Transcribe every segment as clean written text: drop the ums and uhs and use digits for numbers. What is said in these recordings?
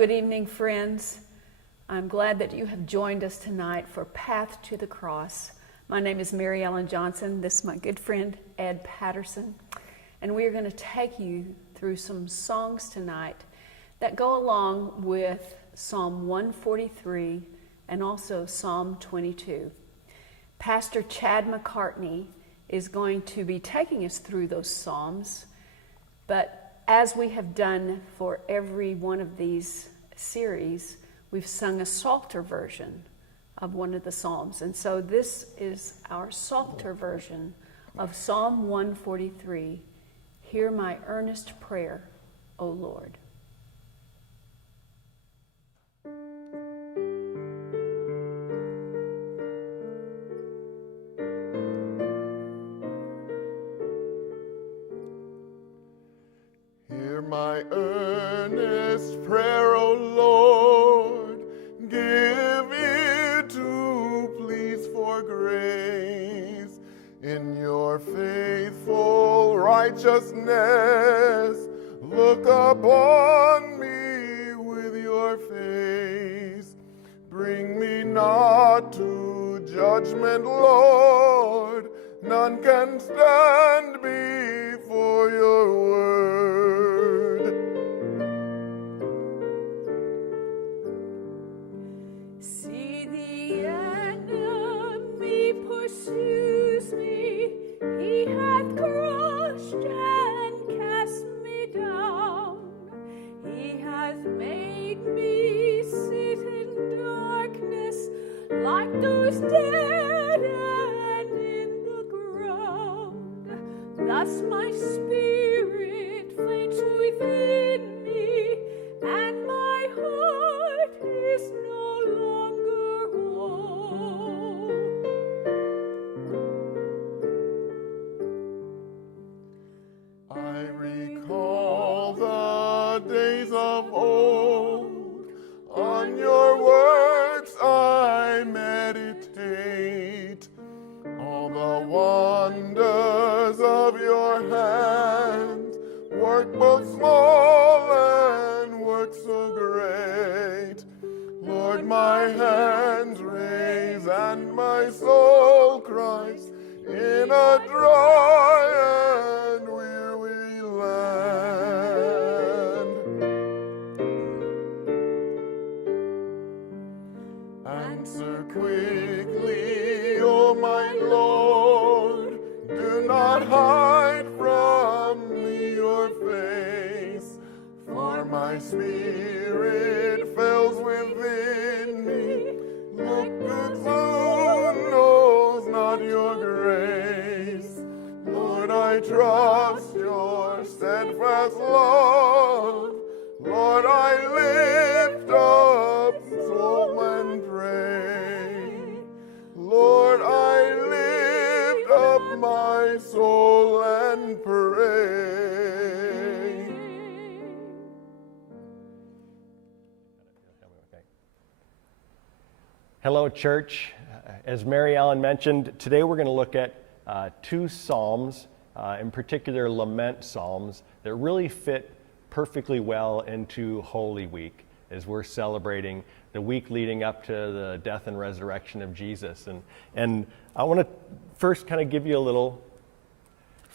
good evening, friends. I'm glad that you have joined us tonight for Path to the Cross. My name is Mary Ellen Johnson. This is my good friend, Ed Patterson. And we are going to take you through some songs tonight that go along with Psalm 143 and also Psalm 22. Pastor Chad McCartney is going to be taking us through those psalms, but as we have done for every one of these series, we've sung a Psalter version of one of the psalms. And so this is our Psalter version of Psalm 143. Hear my earnest prayer, O Lord. My earnest prayer, O Lord, give ear to pleas for grace. In your faithful righteousness, look upon me with your face. Bring me not to judgment, Lord, none can stand before your word. Pursues me, he hath crushed and cast me down. He hath made me sit in darkness like those dead and in the ground. Thus my spirit faints within me, and my heart is no longer whole. I recall the days of old, on your works I meditate, all the wonders of your hands, work both small and work so great. Lord, my hands raise and my soul cries in a dry and weary land. Answer quickly, O my Lord, do not hide from me your face, for my spirit fails within me. Look good, who knows not your grace. Lord, I trust your steadfast love. Lord, I lift up soul and pray. Lord, I lift up my soul and pray. Hello, church. As Mary Ellen mentioned, today we're going to look at two psalms, in particular lament psalms, that really fit perfectly well into Holy Week as we're celebrating the week leading up to the death and resurrection of Jesus. And I want to first kind of give you a little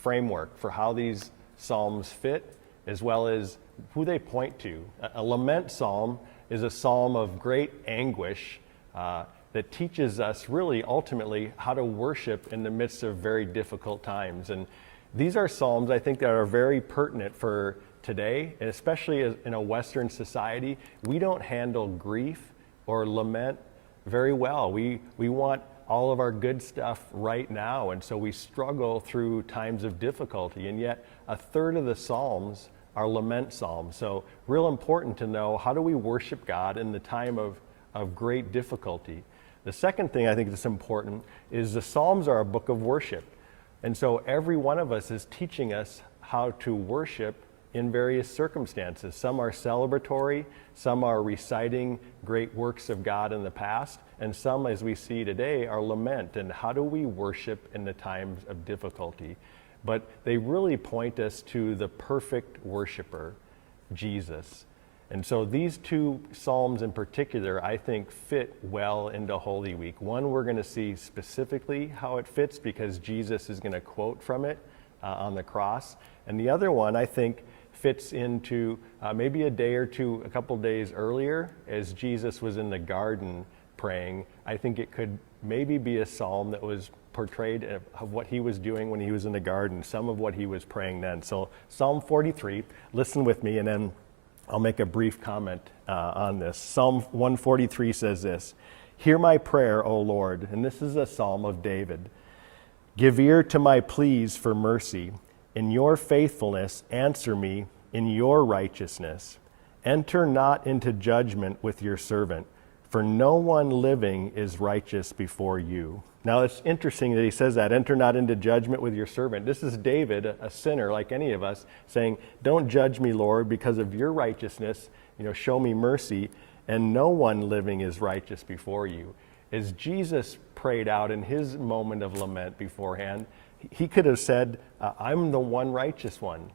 framework for how these psalms fit, as well as who they point to. A lament psalm is a psalm of great anguish that teaches us really ultimately how to worship in the midst of very difficult times. And these are psalms, I think, that are very pertinent for today, and especially in a Western society. We don't handle grief or lament very well. We want all of our good stuff right now, and so we struggle through times of difficulty, and yet a third of the psalms are lament psalms. So real important to know, how do we worship God in the time of great difficulty? The second thing I think that's important is the Psalms are a book of worship. And so every one of us is teaching us how to worship in various circumstances. Some are celebratory, some are reciting great works of God in the past, and some, as we see today, are lament. And how do we worship in the times of difficulty? But they really point us to the perfect worshiper, Jesus. And so these two psalms in particular, I think, fit well into Holy Week. One, we're going to see specifically how it fits because Jesus is going to quote from it on the cross. And the other one, I think, fits into maybe a day or two, a couple days earlier, as Jesus was in the garden praying. I think it could maybe be a psalm that was portrayed of what he was doing when he was in the garden, some of what he was praying then. So Psalm 43, listen with me, and then I'll make a brief comment on this. Psalm 143 says this, "Hear my prayer, O Lord," and this is a psalm of David. "Give ear to my pleas for mercy. In your faithfulness, answer me in your righteousness. Enter not into judgment with your servant, for no one living is righteous before you." Now it's interesting that he says that, enter not into judgment with your servant. This is David, a sinner like any of us, saying, don't judge me, Lord, because of your righteousness, show me mercy, and no one living is righteous before you. As Jesus prayed out in his moment of lament beforehand, he could have said, I'm the one righteous one.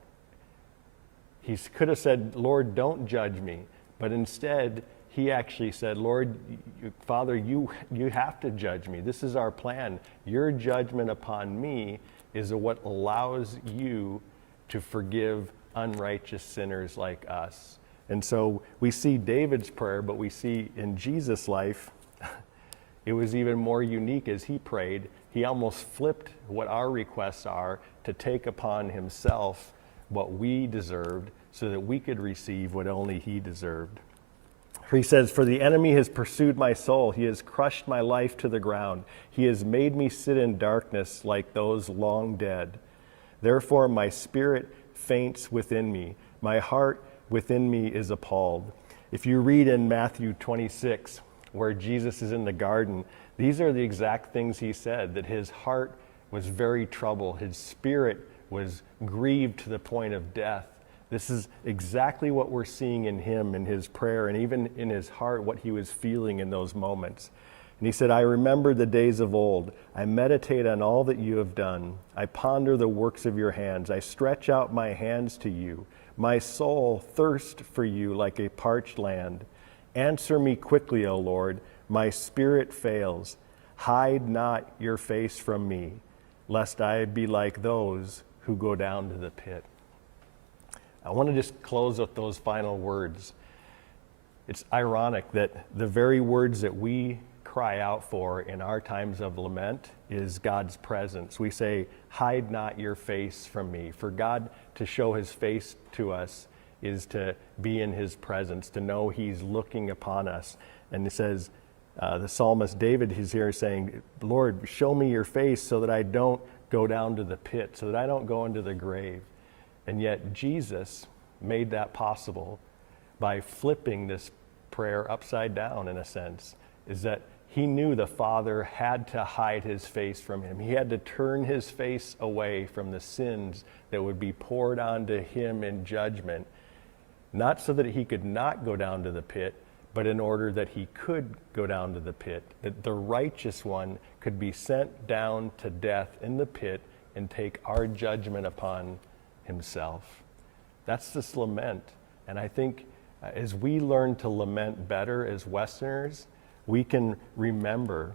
He could have said, Lord, don't judge me. But instead, he actually said, Lord, Father, you have to judge me. This is our plan. Your judgment upon me is what allows you to forgive unrighteous sinners like us. And so we see David's prayer, but we see in Jesus' life, it was even more unique as he prayed. He almost flipped what our requests are to take upon himself what we deserved so that we could receive what only he deserved. He says, "For the enemy has pursued my soul. He has crushed my life to the ground. He has made me sit in darkness like those long dead. Therefore my spirit faints within me. My heart within me is appalled." If you read in Matthew 26, where Jesus is in the garden, these are the exact things he said, that his heart was very troubled. His spirit was grieved to the point of death. This is exactly what we're seeing in him, in his prayer, and even in his heart, what he was feeling in those moments. And he said, "I remember the days of old. I meditate on all that you have done. I ponder the works of your hands. I stretch out my hands to you. My soul thirsts for you like a parched land. Answer me quickly, O Lord. My spirit fails. Hide not your face from me, lest I be like those who go down to the pit." I want to just close with those final words. It's ironic that the very words that we cry out for in our times of lament is God's presence. We say, hide not your face from me. For God to show his face to us is to be in his presence, to know he's looking upon us. And it says, the psalmist David is here saying, Lord, show me your face so that I don't go down to the pit, so that I don't go into the grave. And yet Jesus made that possible by flipping this prayer upside down, in a sense, is that he knew the Father had to hide his face from him. He had to turn his face away from the sins that would be poured onto him in judgment, not so that he could not go down to the pit, but in order that he could go down to the pit, that the righteous one could be sent down to death in the pit and take our judgment upon himself. That's this lament. And I think as we learn to lament better as Westerners, we can remember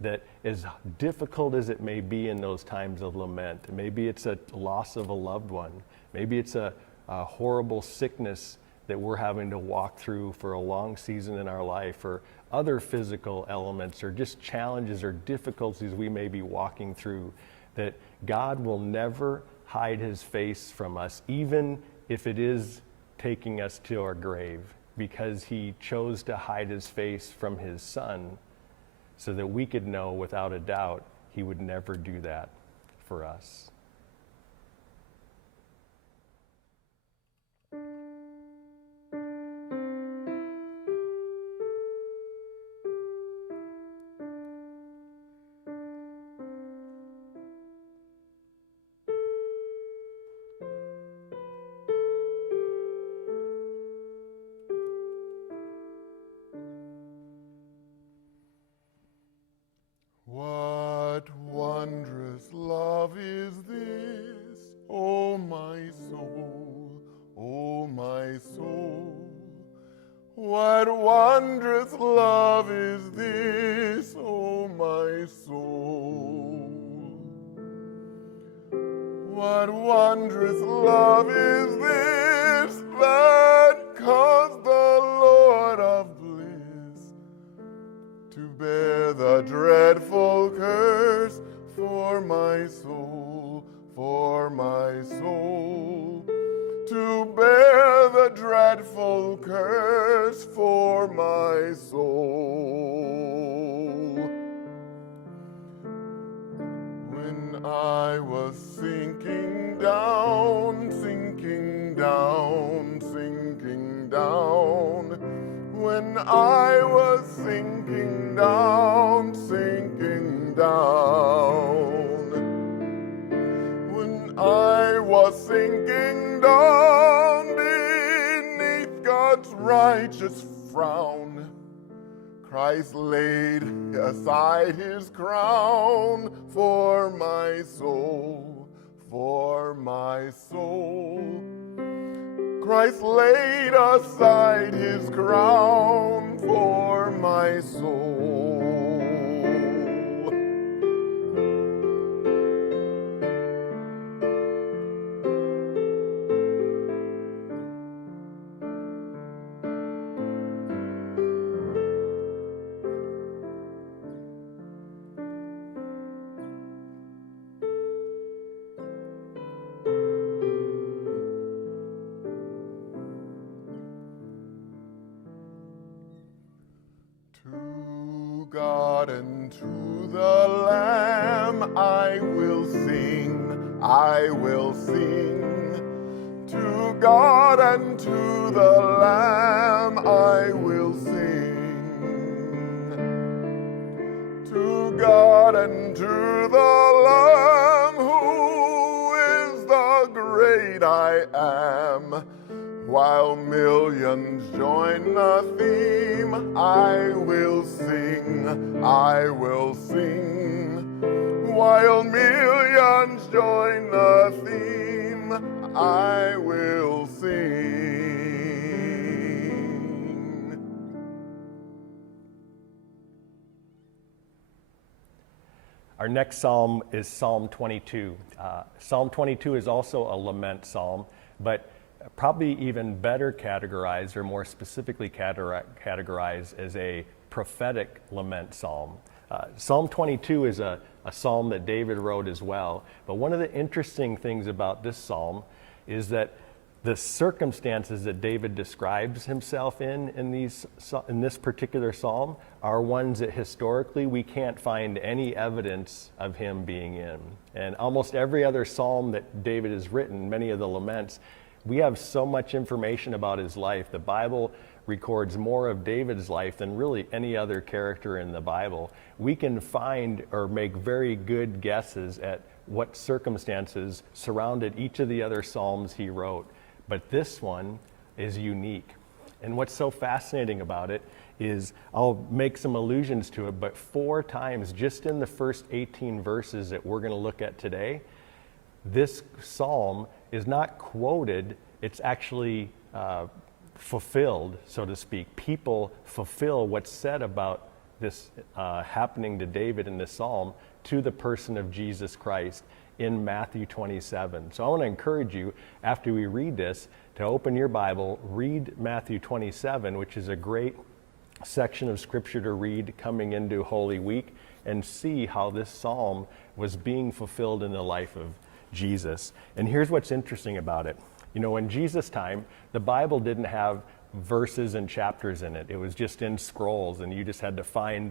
that as difficult as it may be in those times of lament, maybe it's a loss of a loved one, maybe it's a horrible sickness that we're having to walk through for a long season in our life, or other physical elements, or just challenges or difficulties we may be walking through, that God will never hide his face from us, even if it is taking us to our grave, because he chose to hide his face from his Son so that we could know without a doubt he would never do that for us. What wondrous love is this? love is this, O my soul? What wondrous love is this that caused the Lord of bliss to bear the dreadful curse for my soul, for my soul, to bear the dreadful curse for my soul. When I was sinking down, sinking down, sinking down, when I was sinking down, sinking down, when I was sinking down beneath God's righteous frown, Christ laid aside his crown for my soul, for my soul. Christ laid aside his crown for my soul. To God and to the Lamb I will sing, I will sing. To God and to the Lamb I will sing. To God and to the Lamb who is the great I am. While millions join the theme, I will sing, I will sing. While millions join the theme, I will sing. Our next psalm is Psalm 22. Psalm 22 is also a lament psalm, but probably even better categorized, or more specifically categorized, as a prophetic lament psalm. Psalm 22 is a psalm that David wrote as well. But one of the interesting things about this psalm is that the circumstances that David describes himself in this particular psalm are ones that historically we can't find any evidence of him being in. And almost every other psalm that David has written, many of the laments, we have so much information about his life. The Bible records more of David's life than really any other character in the Bible. We can find or make very good guesses at what circumstances surrounded each of the other psalms he wrote. But this one is unique. And what's so fascinating about it is, I'll make some allusions to it, but 4 times just in the first 18 verses that we're going to look at today, this psalm is not quoted, it's actually fulfilled, so to speak. People fulfill what's said about this happening to David in this psalm to the person of Jesus Christ in Matthew 27. So I want to encourage you, after we read this, to open your Bible, read Matthew 27, which is a great section of scripture to read coming into Holy Week, and see how this psalm was being fulfilled in the life of Jesus. And here's what's interesting about it. You know, in Jesus' time, the Bible didn't have verses and chapters in it. It was just in scrolls, and you just had to find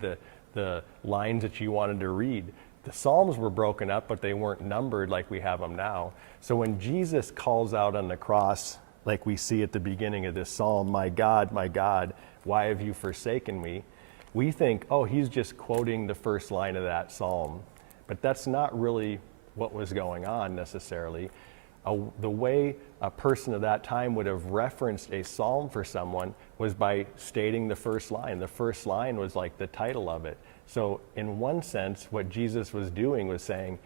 the lines that you wanted to read. The Psalms were broken up, but they weren't numbered like we have them now. So when Jesus calls out on the cross, like we see at the beginning of this psalm, my God, why have you forsaken me?" We think, oh, he's just quoting the first line of that psalm. But that's not really what was going on necessarily. The way a person of that time would have referenced a psalm for someone was by stating the first line. The first line was like the title of it. So in one sense, what Jesus was doing was saying,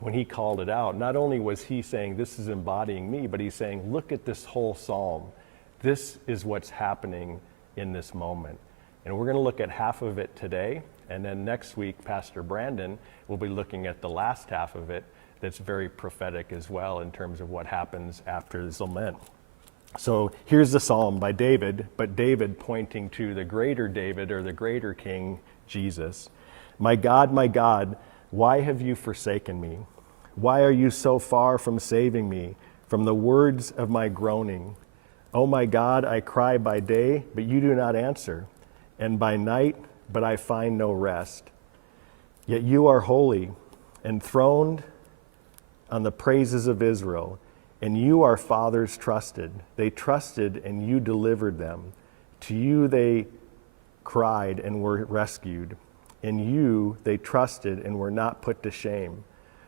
when he called it out, not only was he saying, this is embodying me, but he's saying, look at this whole psalm. This is what's happening in this moment. And we're going to look at half of it today, and then next week, Pastor Brandon will be looking at the last half of it that's very prophetic as well in terms of what happens after this lament. So here's the psalm by David, but David pointing to the greater David or the greater King Jesus. My God, why have you forsaken me? Why are you so far from saving me from the words of my groaning? Oh my God, I cry by day, but you do not answer, and by night, but I find no rest. Yet you are holy, enthroned on the praises of Israel, and you our fathers trusted. They trusted, and you delivered them. To you they cried and were rescued. In you they trusted and were not put to shame.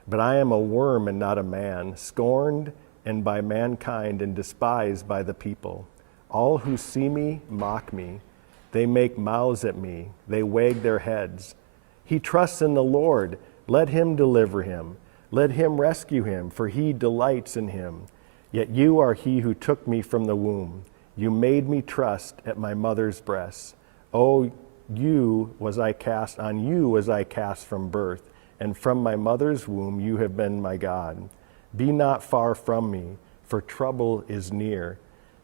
But I am a worm and not a man, scorned and by mankind and despised by the people. All who see me mock me. They make mouths at me. They wag their heads. He trusts in the Lord. Let him deliver him. Let him rescue him, for he delights in him. Yet you are he who took me from the womb. You made me trust at my mother's breast. On you was I cast from birth, and from my mother's womb you have been my God. Be not far from me, for trouble is near,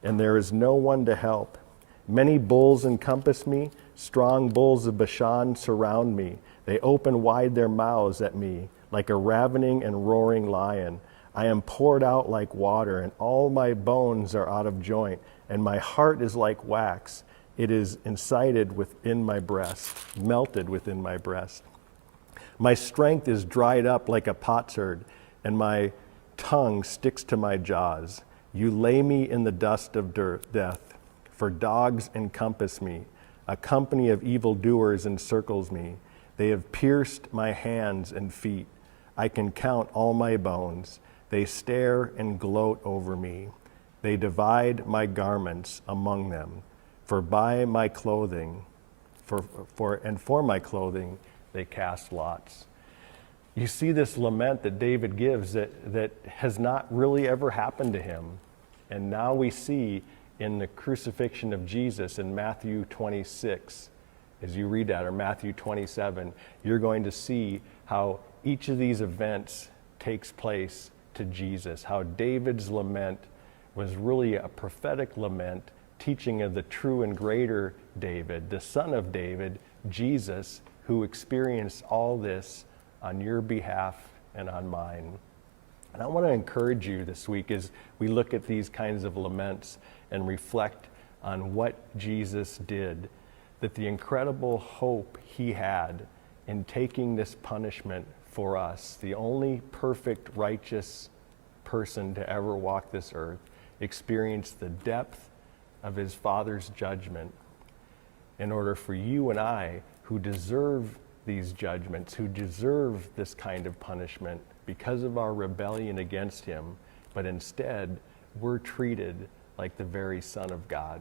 and there is no one to help. Many bulls encompass me, strong bulls of Bashan surround me. They open wide their mouths at me, like a ravening and roaring lion. I am poured out like water, and all my bones are out of joint, and my heart is like wax. It is incited within my breast, melted within my breast. My strength is dried up like a potsherd, and my tongue sticks to my jaws. You lay me in the dust of death, for dogs encompass me. A company of evildoers encircles me. They have pierced my hands and feet. I can count all my bones. They stare and gloat over me. They divide my garments among them. For my clothing they cast lots. You see this lament that David gives that has not really ever happened to him. And now we see in the crucifixion of Jesus in Matthew 26, as you read that, or Matthew 27, you're going to see how each of these events takes place to Jesus, how David's lament was really a prophetic lament, teaching of the true and greater David, the son of David, Jesus, who experienced all this on your behalf and on mine. And I want to encourage you this week as we look at these kinds of laments and reflect on what Jesus did, that the incredible hope he had in taking this punishment for us, the only perfect, righteous person to ever walk this earth, experienced the depth of his Father's judgment in order for you and I, who deserve these judgments, who deserve this kind of punishment because of our rebellion against him, but instead we're treated like the very Son of God.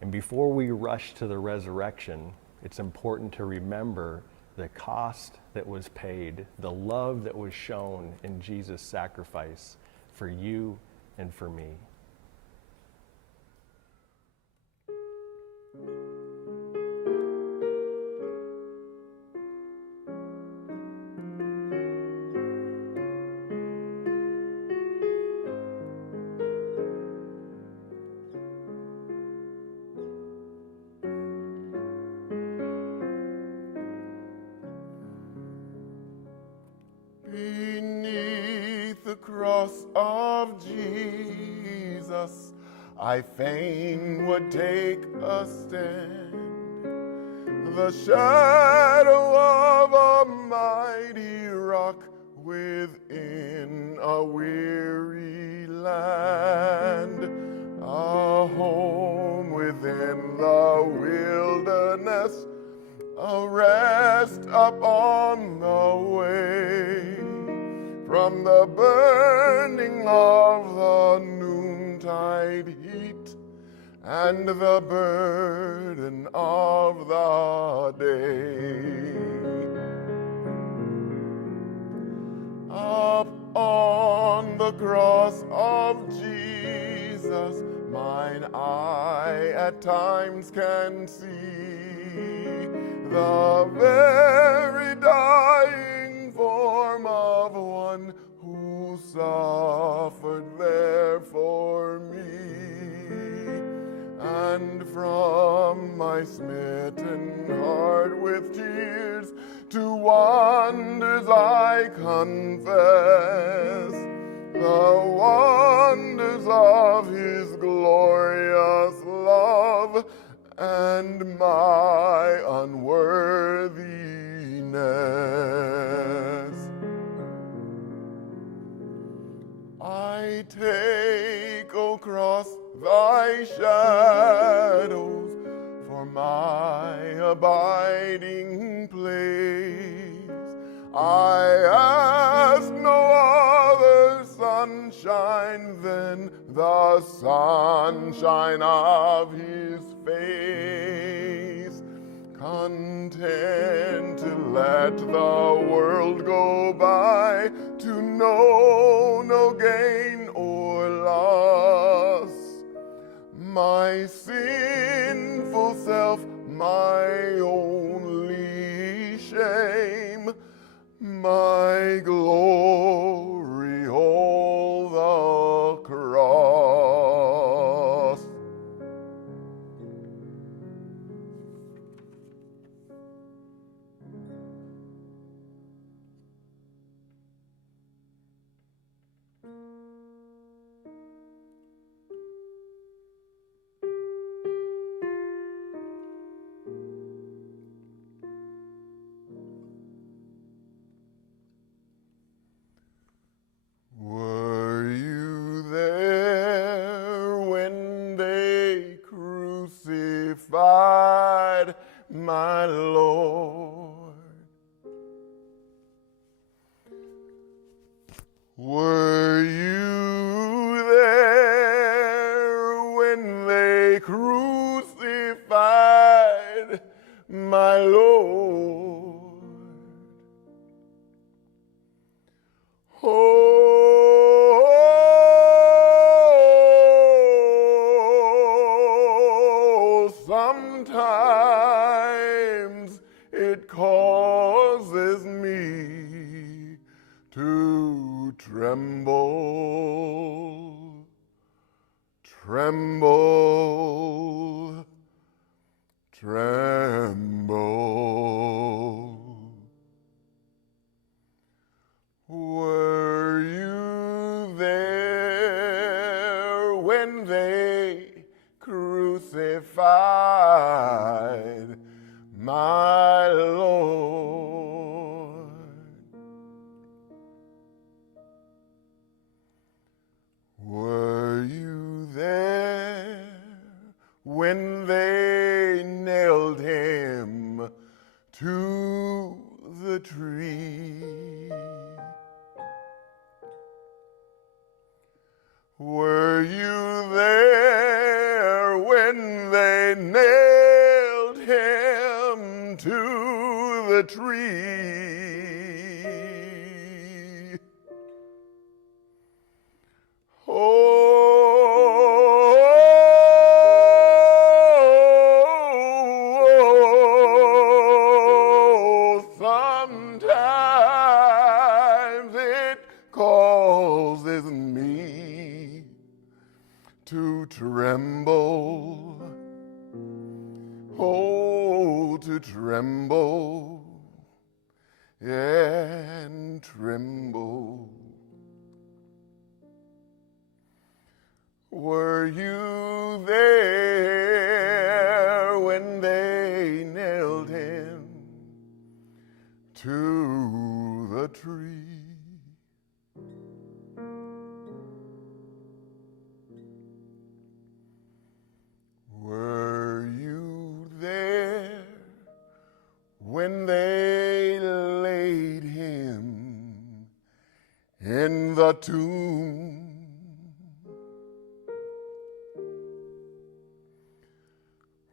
And before we rush to the resurrection, it's important to remember the cost that was paid, the love that was shown in Jesus' sacrifice for you and for me. Beneath the cross of Jesus, I fain would take a stand. The shadow of a mighty rock within a weary land, a home within the wilderness, a rest upon the way from the burning of the noontide heat and the burden of the day. Up on the cross of Jesus, mine eye at times can see the very dying form of one who suffered there for me. And from my smitten heart with tears to wonders I confess the wonders of his glorious love and my unworthiness. I take, O cross, thy shadows for my abiding place. I ask no other sunshine than the sunshine of his face. Content to let the world go by, to know no gain or loss. My sinful self, my only shame, my glory, all the cross. Were you there when they crucified my Lord? Were you there when they crucified my Lord? Oh, sometimes it causes me to tremble, tremble, tremble. Were you there when they crucified my Lord? Were you there when they nailed him to the tree? Were you there when they nailed him to the tree? Oh, sometimes it causes me to tremble, oh, to tremble and tremble. Were you there when they nailed him to the tree? Were you there when they laid him in the tomb?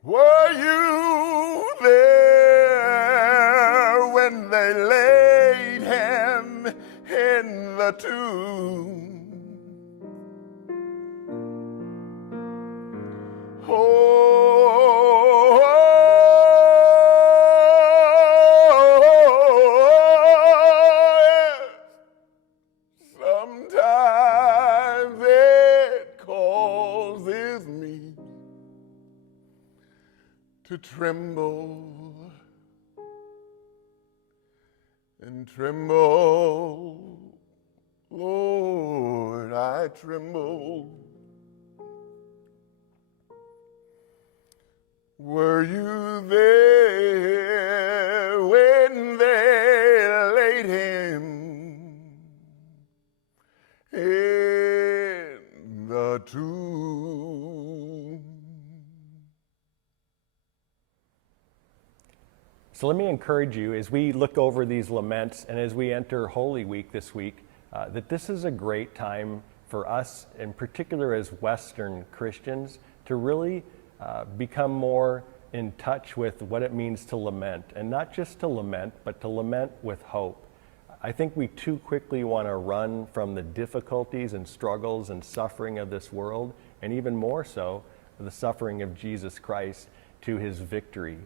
Were you there when they laid him in the tomb? Oh, tremble and tremble, Lord, I tremble. Were you there when they laid him in the tomb? So let me encourage you as we look over these laments and as we enter Holy Week this week, that this is a great time for us, in particular as Western Christians, to really become more in touch with what it means to lament, and not just to lament, but to lament with hope. I think we too quickly want to run from the difficulties and struggles and suffering of this world, and even more so, the suffering of Jesus Christ, to his victory.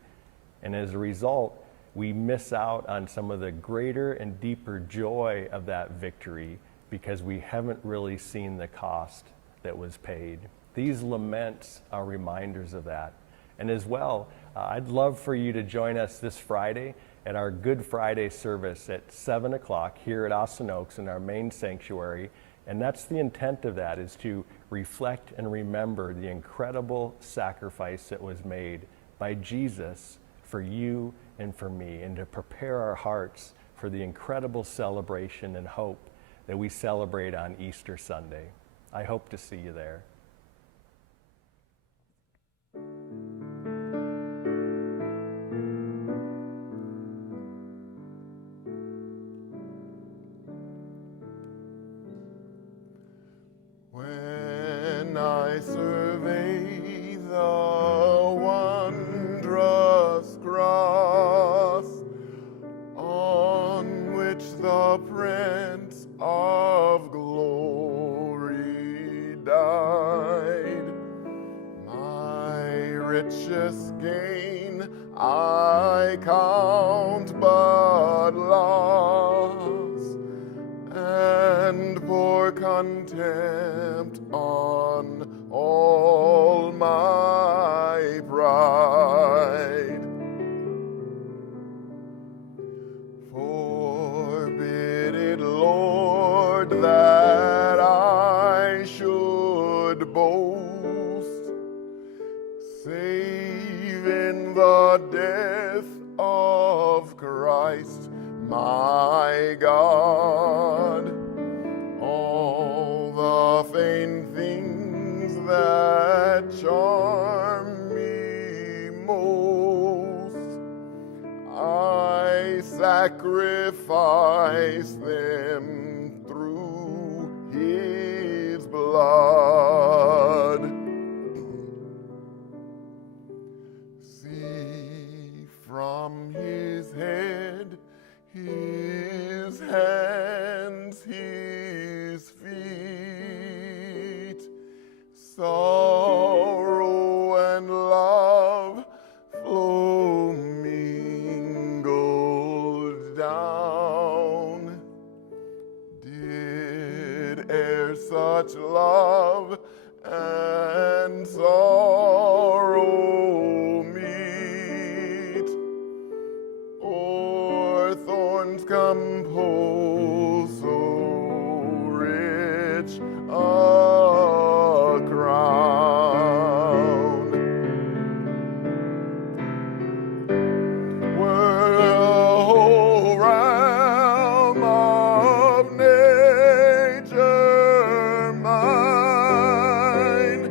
And as a result, we miss out on some of the greater and deeper joy of that victory because we haven't really seen the cost that was paid. These laments are reminders of that. And as well, I'd love for you to join us this Friday at our Good Friday service at 7 o'clock here at Austin Oaks in our main sanctuary. And that's the intent of that, is to reflect and remember the incredible sacrifice that was made by Jesus for you and for me, and to prepare our hearts for the incredible celebration and hope that we celebrate on Easter Sunday. I hope to see you there. When I survey the wondrous cross on which the Prince of Glory died, my richest gain I count but loss, and pour contempt on all my pride. Forbid it, Lord, that I should boast, save in the death of Christ my God. All the vain things that charm me most, I sacrifice them through his blood. See from his head, his hands, his feet, sorrow and love flow mingled down. Did e'er such love and sorrow meet, or thorns compose so rich a crown? Were the whole realm of nature mine,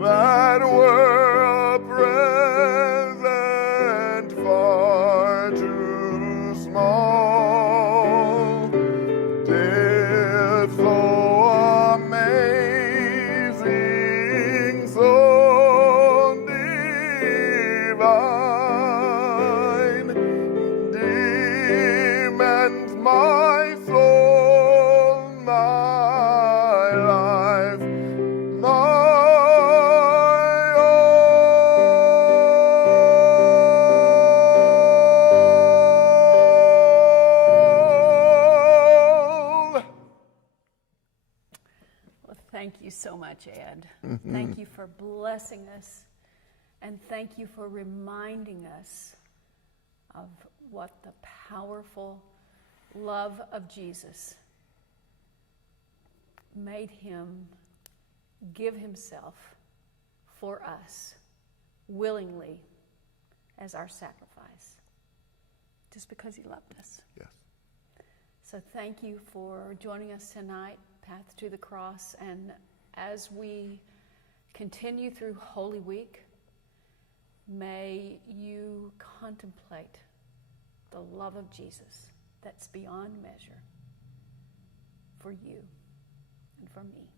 that were a present far too small. Death so amazing, so divine, demands my soul, my life, my all. Well, thank you so much, Ed. Thank you for blessing us And thank you for reminding us of what the powerful love of Jesus made him give himself for us willingly as our sacrifice, just because he loved us. Yes. So thank you for joining us tonight, Path to the Cross. And as we continue through Holy Week, may you contemplate the love of Jesus that's beyond measure for you and for me.